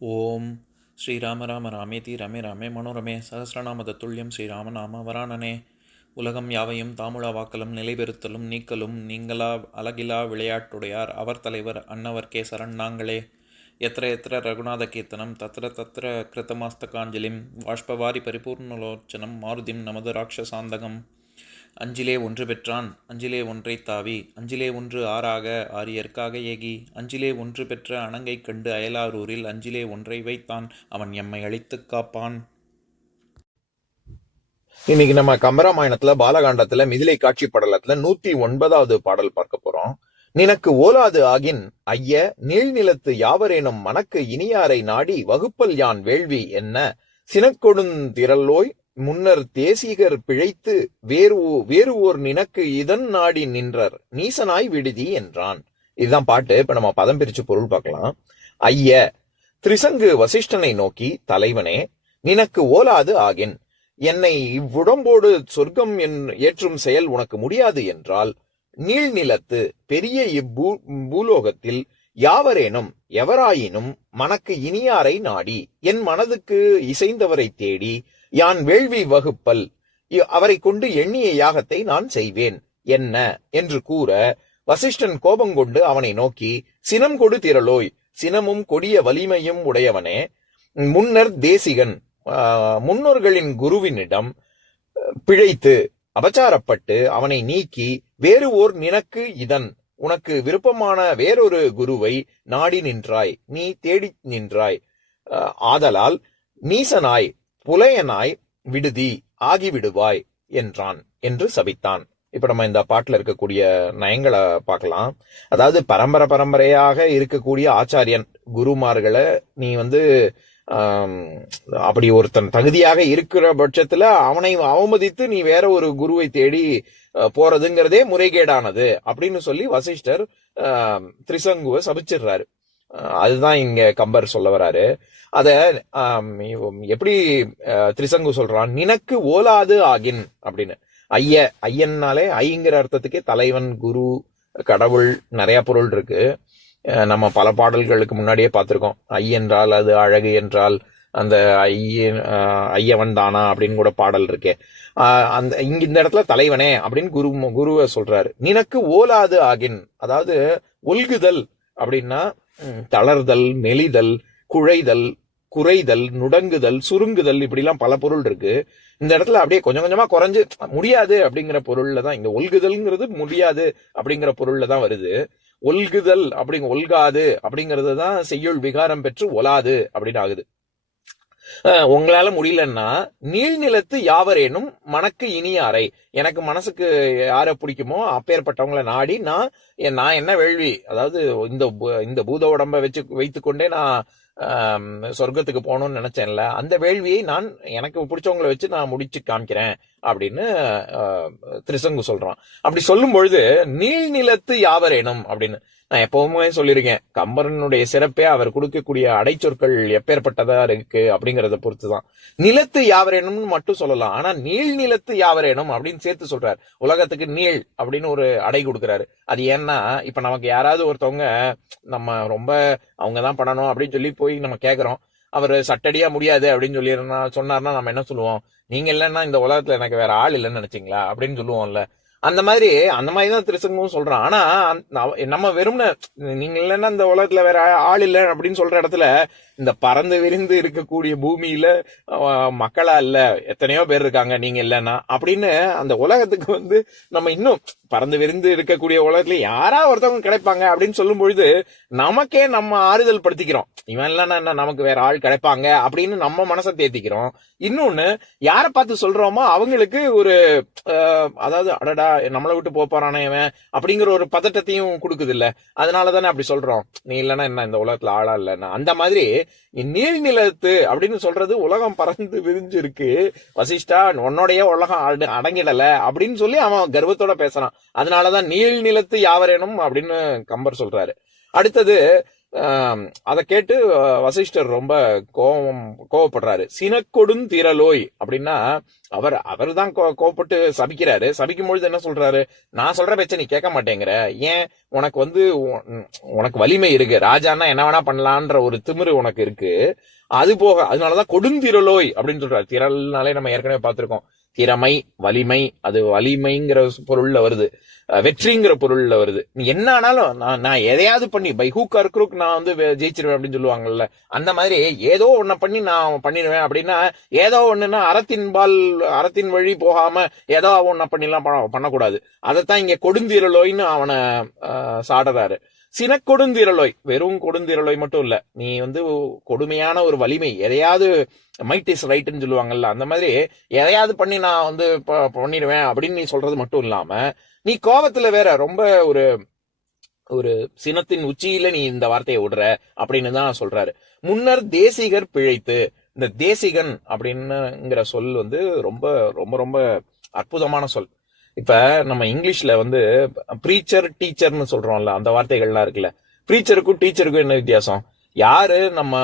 ஓம் ஸ்ரீராம ராம ராமேதி ரமே ராமே மனோரமே சகசிரநாம தத்துல்யம் ஸ்ரீராமநாம வராணனே. உலகம் யாவையும் தாமுழா வாக்கலும் நிலைபெறுத்தலும் நீக்கலும் நீங்களா அழகிலா விளையாட்டுடையார் அவர் தலைவர் அன்னவர் சரண் நாங்களே. எத்திர எத்திர ரகுநாத கீர்த்தனம் தத்திர தத்திர கிருத்தமாஸ்தகாஞ்சலிம் வாஷ்பவாரி பரிபூர்ணலோச்சனம் மாருதிம் நமது ராட்சசாந்தகம். அஞ்சிலே ஒன்று பெற்றான் அஞ்சிலே ஒன்றை தாவி அஞ்சிலே ஒன்று ஆறாக ஆரியர்க்காக ஏகி அஞ்சிலே ஒன்று பெற்ற அணங்கை கண்டு அயலாரூரில் அஞ்சிலே ஒன்றை வைத்தான் அவன் எம்மை அழித்துக் காப்பான். இன்னைக்கு நம்ம கம்பராமாயணத்துல பாலகாண்டத்துல மிதிலை காட்சி படலத்துல 109வது பாடல் பார்க்க போறோம். நினக்கு ஓலாது ஆகின் ஐய நீழ்நிலத்து யாவரேனும் மனக்கு இனியாரை நாடி வகுப்பல் யான் வேள்வி என்ன சினக்கொடுந்திரல்லோய் முன்னர் தேசிகர் பிழைத்து வேறு ஓர் நினக்கு இதன் நாடி நின்றர் நீசனாய் விடுதி என்றான். இதுதான் பாட்டு. இப்ப நம்ம பதம் பிரிச்சு பொருள் பார்க்கலாம். ஐய திரிசங்கு வசிஷ்டனை நோக்கி, தலைவனே, நினக்கு ஓலாது ஆகின், என்னை இவ்வுடம்போடு சொர்க்கம் ஏற்றும் செயல் உனக்கு முடியாது என்றால், நீழ்நிலத்து பெரிய பூலோகத்தில் யாவரேனும் எவராயினும் மனக்கு இனியாரை நாடி என் மனதுக்கு இசைந்தவரை தேடி யான் வேள்வி வகுப்பல் அவரை கொண்டு எண்ணிய யாகத்தை நான் செய்வேன் என்ன என்று கூற, வசிஷ்டன் கோபங்கொண்டு அவனை நோக்கி, சினம் கொடு திரளோய், சினமும் கொடிய வலிமையும் உடையவனே, முன்னர் தேசிகன் முன்னோர்களின் குருவினிடம் பிழைத்து அபச்சாரப்பட்டு அவனை நீக்கி வேறு ஓர் நினக்கு இதன் உனக்கு விருப்பமான வேறொரு குருவை நாடி நின்றாய், நீ தேடி நின்றாய். ஆதலால் நீசனாய் புலையனாய் விடுதி ஆகிவிடுவாய் என்றான் என்று சபித்தான். இப்ப நம்ம இந்த பாட்டுல இருக்கக்கூடிய நயங்களை பார்க்கலாம். அதாவது பரம்பரையாக இருக்கக்கூடிய ஆச்சாரியன் குருமார்களை நீ அப்படி ஒருத்தன் தகுதியாக இருக்கிற பட்சத்துல அவனை அவமதித்து நீ வேற ஒரு குருவை தேடி போறதுங்கிறதே முறைகேடானது அப்படின்னு சொல்லி வசிஷ்டர் திரிசங்குவை சபிச்சிடுறாரு. அதுதான் இங்க கம்பர் சொல்ல வராரு. அத எப்படி திரிசங்கு சொல்றான், நினக்கு ஓலாது ஆகின் அப்படின்னு. ஐயன்னாலே ஐங்கிற அர்த்தத்துக்கே தலைவன், குரு, கடவுள், நிறைய பொருள் இருக்கு. நம்ம பல பாடல்களுக்கு முன்னாடியே பார்த்திருக்கோம். ஐ என்றால் அது அழகு என்றால் அந்த ஐயவன் தானா அப்படின்னு கூட பாடல் இருக்கே. இந்த இடத்துல தலைவனே அப்படின்னு குருவை சொல்றாரு. நினக்கு ஓலாது ஆகின், அதாவது ஒல்குதல் அப்படின்னா தளர்தல், மெலிதல், குழைதல், குறைதல், நுடங்குதல், சுருங்குதல், இப்படி எல்லாம் பல பொருள் இருக்கு. இந்த இடத்துல அப்படியே கொஞ்சம் கொஞ்சமா குறைஞ்சு முடியாது அப்படிங்கிற பொருள்ல தான் இங்க ஒல்குதல்ங்கிறது முடியாது அப்படிங்கிற பொருள்ல தான் வருது. ஒல்குதல் ஒல்காது அப்படிங்கிறது தான் செய்யுள் விகாரம் பெற்று ஒலாது அப்படின்னு ஆகுது. உங்களால முடியலன்னா நீழ்நிலத்து யாவரேனும் மனக்கு இனியாரை, எனக்கு மனசுக்கு யார பிடிக்குமோ அப்பேற்பட்டவங்களை நாடி நான் என்ன வேள்வி, அதாவது இந்த பூத உடம்ப வைத்துக்கொண்டே நான் சொர்க்கத்துக்கு போகணும்னு நினைச்சேன்ல, அந்த வேள்வியை நான் எனக்கு பிடிச்சவங்களை வச்சு நான் முடிச்சு காமிக்கிறேன் அப்படின்னு திரிசங்கு சொல்றான். அப்படி சொல்லும் பொழுது நீழ்நிலத்து யாவரேனும் அப்படின்னு நான் எப்பவுமே சொல்லியிருக்கேன், கம்பரனுடைய சிறப்பே அவர் கொடுக்கக்கூடிய அடைச்சொற்கள் எப்பேற்பட்டதா இருக்கு அப்படிங்கறத பொறுத்துதான். நிலத்து யாவரேனும்னு மட்டும் சொல்லலாம், ஆனா நீள் நிலத்து யாவரேனும் அப்படின்னு சேர்த்து சொல்றாரு. உலகத்துக்கு நீள் அப்படின்னு ஒரு அடை கொடுக்கிறாரு. அது ஏன்னா இப்ப நமக்கு யாராவது ஒருத்தவங்க நம்ம ரொம்ப அவங்கதான் பண்ணணும் அப்படின்னு சொல்லி போய் நம்ம கேக்குறோம், அவர் சட்டடியா முடியாது அப்படின்னு சொல்லி சொன்னார்னா நம்ம என்ன சொல்லுவோம், நீங்க இல்லைன்னா இந்த உலகத்துல எனக்கு வேற ஆள் இல்லைன்னு நினைச்சீங்களா அப்படின்னு சொல்லுவோம்ல. அந்த மாதிரிதான் திருசங்கம் சொல்றான். ஆனா நம்ம வெறும்னு நீங்க இல்லைன்னா இந்த உலகத்துல வேற ஆள் இல்லை அப்படின்னு சொல்ற இடத்துல இந்த பறந்து விரிந்து இருக்கக்கூடிய பூமியில மக்களா இல்ல எத்தனையோ பேர் இருக்காங்க நீங்க இல்லைன்னா அப்படின்னு அந்த உலகத்துக்கு நம்ம இன்னும் பறந்து விரிந்து இருக்கக்கூடிய உலகத்துல யாரா ஒருத்தவங்க கிடைப்பாங்க அப்படின்னு சொல்லும் பொழுது நமக்கே நம்ம ஆறுதல் படுத்திக்கிறோம், இவன் இல்லைன்னா என்ன நமக்கு வேற ஆள் கிடைப்பாங்க அப்படின்னு நம்ம மனசை தேத்திக்கிறோம். இன்னொன்னு யார பார்த்து சொல்றோமோ அவங்களுக்கு ஒரு அதாவது அடடா நம்மளை விட்டு போறானே இவன் அப்படிங்கிற ஒரு பதட்டத்தையும் கொடுக்குது இல்ல. அதனாலதானே அப்படி சொல்றோம், நீ இல்லைன்னா என்ன இந்த உலகத்துல ஆளா இல்லைன்னா. அந்த மாதிரி நீழ்நிலத்து அப்படின்னு சொல்றது உலகம் பறந்து விரிஞ்சு இருக்கு, வசிஷ்டா உன்னுடைய உலகம் அடங்கிடல அப்படின்னு சொல்லி அவன் கர்வத்தோட பேசுறான். அதனாலதான் நீழ்நிலத்து யாவரேனும் அப்படின்னு கம்பர் சொல்றாரு. அடுத்தது அதை கேட்டு வசிஷ்டர் ரொம்ப கோவப்படுறாரு. சினக்கொடுந்திரலோய் அப்படின்னா அவர் தான் கோவப்பட்டு சபிக்கிறாரு. சபிக்கும் பொழுது என்ன சொல்றாரு, நான் சொல்ற பேச்ச நீ கேட்க மாட்டேங்கிற, ஏன் உனக்கு வலிமை இருக்கு, ராஜான்னா என்ன வேணா பண்ணலான்ற ஒரு திமிரு உனக்கு இருக்கு, அது போக அதனாலதான் கொடுந்திரலோய் அப்படின்னு சொல்றாரு. திரள்னாலே நம்ம ஏற்கனவே பார்த்திருக்கோம், திறமை, வலிமை, அது வலிமைங்கிற பொருள்ல வருது, வெற்றிங்கிற பொருள்ல வருது. நீ என்ன ஆனாலும் நான் எதையாவது பண்ணி பை ஹூக் ஆர் க்ரூக் நான் வந்து ஜெயிச்சிருவேன் அப்படின்னு சொல்லுவாங்கல்ல, அந்த மாதிரி ஏதோ ஒன்ன பண்ணி நான் பண்ணிடுவேன் அப்படின்னா, ஏதோ ஒண்ணுன்னா அறத்தின் வழி போகாம ஏதோ ஒன்ன பண்ணிலாம் பண்ணக்கூடாது. அதைத்தான் இங்க கொடுந்திரலோய்னு அவனை சாடுறாரு. சினக்கொடுந்திரலோய், வெறும் கொடுந்திரலோய் மட்டும் இல்ல, நீ வந்து கொடுமையான ஒரு வலிமை, எதையாவது மைட் இஸ் ரைட்னு சொல்லுவாங்கல்ல, அந்த மாதிரி எதையாவது பண்ணி நான் வந்து பண்ணிடுவேன் அப்படின்னு நீ சொல்றது மட்டும் இல்லாம, நீ கோபத்துல வேற ரொம்ப ஒரு ஒரு சினத்தின் உச்சியில நீ இந்த வார்த்தையை விடுற அப்படின்னு தான் சொல்றாரு. முன்னர் தேசிகர் பிழைத்து, இந்த தேசிகன் அப்படின்னுங்கிற சொல் வந்து ரொம்ப ரொம்ப ரொம்ப அற்புதமான சொல். இப்ப நம்ம இங்கிலீஷ்ல வந்து ப்ரீச்சர், டீச்சர்னு சொல்றோம்ல, அந்த வார்த்தைகள்லாம் இருக்குல்ல, ப்ரீச்சருக்கும் டீச்சருக்கும் என்ன வித்தியாசம்? யாரு நம்ம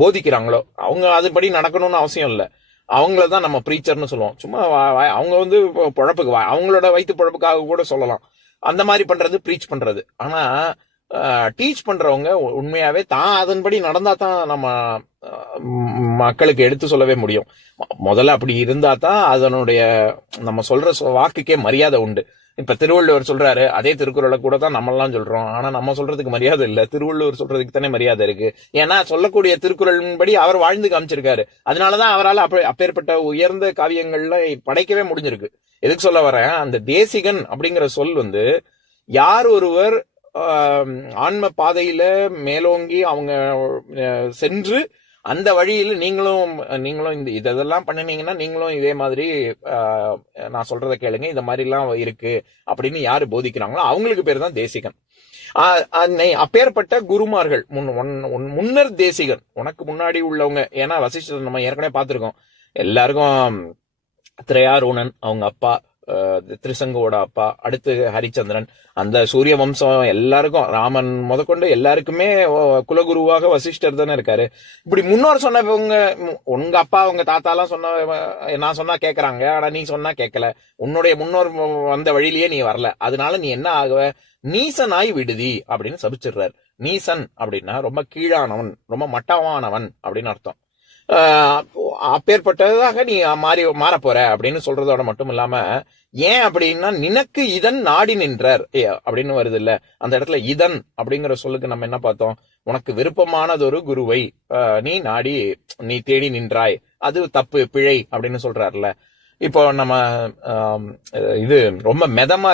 போதிக்கிறாங்களோ அவங்க அதுபடி நடக்கணும்னு அவசியம் இல்லை, அவங்களதான் நம்ம ப்ரீச்சர்னு சொல்லுவோம். சும்மா அவங்க வந்து பொழப்புக்கு அவங்களோட வயிற்று பொழப்புக்காக கூட சொல்லலாம், அந்த மாதிரி பண்றது ப்ரீச் பண்றது. ஆனா டீச் பண்றவங்க உண்மையாவே தான் அதன்படி நடந்தா தான் நம்ம மக்களுக்கு எடுத்து சொல்லவே முடியும். முதல்ல அப்படி இருந்தா தான் அதனுடைய நம்ம சொல்ற வாக்குக்கே மரியாதை உண்டு. இப்ப திருவள்ளுவர் சொல்றாரு, அதே திருக்குறளை கூட தான் நம்ம எல்லாம் சொல்றோம், ஆனா நம்ம சொல்றதுக்கு மரியாதை இல்ல, திருவள்ளுவர் சொல்றதுக்கு தானே மரியாதை இருக்கு. ஏன்னா சொல்லக்கூடிய திருக்குறளின்படி அவர் வாழ்ந்து காமிச்சிருக்காரு, அதனாலதான் அவரால் அப்பேற்பட்ட உயர்ந்த காவியங்கள்ல படைக்கவே முடிஞ்சிருக்கு. எதுக்கு சொல்ல வரேன், அந்த தேசிகன் அப்படிங்கிற சொல் வந்து யார் ஒருவர் ஆன்ம பாதையில மேலோங்கி அவங்க சென்று அந்த வழியில நீங்களும் இதெல்லாம் பண்ணினீங்கன்னா நீங்களும் இதே மாதிரி நான் சொல்றதை கேளுங்க, இந்த மாதிரி எல்லாம் இருக்கு அப்படின்னு யாரு போதிக்கிறாங்களோ அவங்களுக்கு பேர் தான் தேசிகன். அப்பேற்பட்ட குருமார்கள் முன்னர் தேசிகன், உனக்கு முன்னாடி உள்ளவங்க. ஏன்னா வசிஷ்டர் நம்ம ஏற்கனவே பார்த்திருக்கோம், எல்லாருக்கும் திரையாருணன் அவங்க அப்பா, திரிசங்கோட அப்பா, அடுத்து ஹரிச்சந்திரன், அந்த சூரிய வம்சம் எல்லாருக்கும், ராமன் முதற்கொண்டு எல்லாருக்குமே குலகுருவாக வசிஷ்டர் தானே இருக்காரு. இப்படி முன்னோர் சொன்னவங்க, உங்க அப்பா உங்க தாத்தா எல்லாம் நான் சொன்னா கேக்குறாங்க, ஆனா நீ சொன்னா கேட்கல, உன்னுடைய முன்னோர் வந்த வழியிலேயே நீ வரல, அதனால நீ என்ன ஆகுவ, நீசனாய் விடுதி அப்படின்னு சபிச்சிடுறாரு. நீசன் அப்படின்னா ரொம்ப கீழானவன், ரொம்ப மட்டமானவன் அப்படின்னு அர்த்தம். அப்பேற்பட்டதாக நீ மாற போற அப்படின்னு சொல்றதோட மட்டும் இல்லாம, ஏன் அப்படின்னா நினக்கு இதன் நாடி நின்றார் அப்படின்னு வருது இல்ல, அந்த இடத்துல இதன் அப்படிங்கிற சொல்லுக்கு நம்ம என்ன பார்த்தோம், உனக்கு விருப்பமானதொரு குருவை நீ தேடி நின்றாய், அது தப்பு, பிழை அப்படின்னு சொல்றாருல. இப்போ நம்ம இது ரொம்ப மிதமா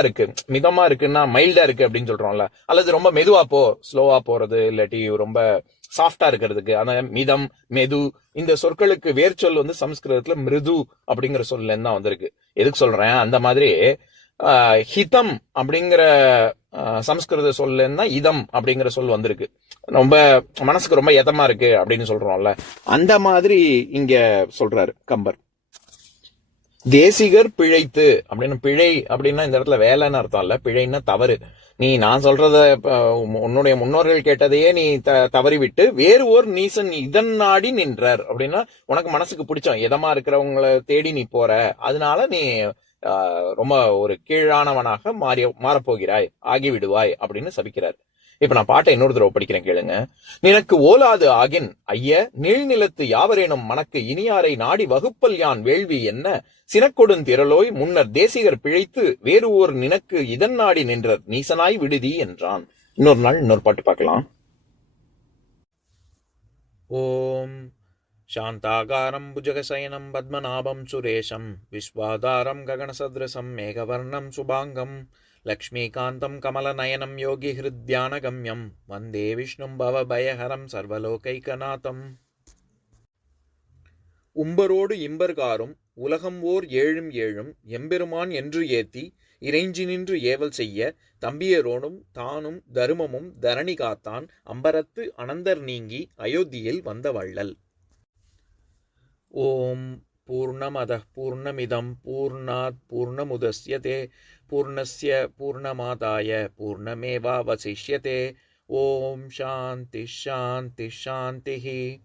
இருக்குன்னா மைல்டா இருக்கு அப்படின்னு சொல்றோம்ல, அல்லது ரொம்ப மெதுவா ஸ்லோவா போறது, இல்லாட்டி ரொம்ப சாஃப்டா இருக்கிறதுக்கு அந்த மிதம், மெது, இந்த சொற்களுக்கு வேர்ச்சொல் வந்து சமஸ்கிருதத்துல மிருது அப்படிங்கிற சொல்ல தான் வந்திருக்கு. எதுக்கு சொல்றேன், அந்த மாதிரி ஹிதம் அப்படிங்கிற சமஸ்கிருத சொல்ல தான் இதம் அப்படிங்கிற சொல் வந்திருக்கு, ரொம்ப மனசுக்கு ரொம்ப எதமா இருக்கு அப்படின்னு சொல்றோம்ல, அந்த மாதிரி இங்க சொல்றாரு கம்பர். தேசிகர் பிழைத்து அப்படின்னு, பிழை அப்படின்னா இந்த இடத்துல வேலைன்னு அர்த்தம் இல்ல, பிழைன்னா தவறு. நான் சொல்றத உன்னுடைய முன்னோர்கள் கேட்டதையே நீ தவறி விட்டு வேறு ஒரு நீசன் இதன் நாடி நின்றார் அப்படின்னா, உனக்கு மனசுக்கு பிடிச்சோம் எதமா இருக்கிறவங்களை தேடி நீ போற, அதனால நீ ரொம்ப ஒரு கீழானவனாக மாறப்போகிறாய், ஆகிவிடுவாய் அப்படின்னு சபிக்கிறார். இப்ப நான் பாட்டை இன்னொரு தடவை படிக்கிறேன் கேளுங்க. நினக்கு ஓலாது ஆகின் ஐய நீழ்நிலத்து யாவரேனும் மனக்கு இனியாரை நாடி வகுப்பல் யான் வேள்வி என்ன, சினக்கொடுந்திரலோய் முன்னர் தேசிகர் பிழைத்து வேறு ஓர் நினக்கு இதன் நாடி நின்றார் நீசனாய் விடுதி என்றான். இன்னொரு நாள் இன்னொரு பாட்டு பார்க்கலாம். ஓம் சாந்தாகாரம் புஜகசயனம் பத்மநாபம் சுரேஷம் விஸ்வாதாரம் ககனசத்ரசம் மேகவர்ணம் சுபாங்கம் லக்ஷ்மீகாந்தம் கமலநயனம் யோகி ஹிருத்யானகம்யம் வந்தே விஷ்ணும் பவபயஹரம் சர்வலோகைகநாதம். உம்பரோடு இம்பர்காரும் உலகம் ஓர் ஏழும் ஏழும் எம்பெருமான் என்று ஏத்தி இறைஞ்சி நின்று ஏவல் செய்ய தம்பியரோடும் தானும் தருமமும் தரணி காத்தான் அம்பரத்து அனந்தர் நீங்கி அயோத்தியில் வந்த வள்ளல். ஓம் பூர்ணமதః பூர்ணமிதம் பூர்ணாத் பூர்ணமுதஸ்யதே பூர்ணஸ்ய பூர்ணமாதாய பூர்ணமேவாவசிஷ்யதே. ஓம் சாந்தி ஷாந்தி ஷாந்தி.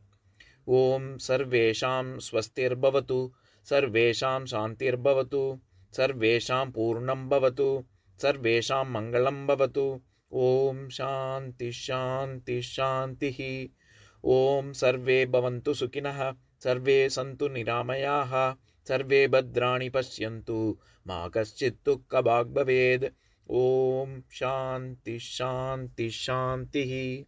ஓம் சர்வேஷாம் ஸ்வஸ்திர்பவது, சர்வேஷாம் சாந்திர்பவது, சர்வேஷாம் பூர்ணம் பவது, சர்வேஷாம் மங்களம் பவது. ஓம் சாந்தி ஷாந்தி ஷாந்தி. ஓம் சர்வே பவந்து சுகினः, சர்வே சந்து நிராமயாः, சர்வே பத்ராணி பஷ்யந்து, மா கஷ்சித் துக்கபாக் பவேத். ஓம் சாந்தி ஷாந்தி ஷாந்தி.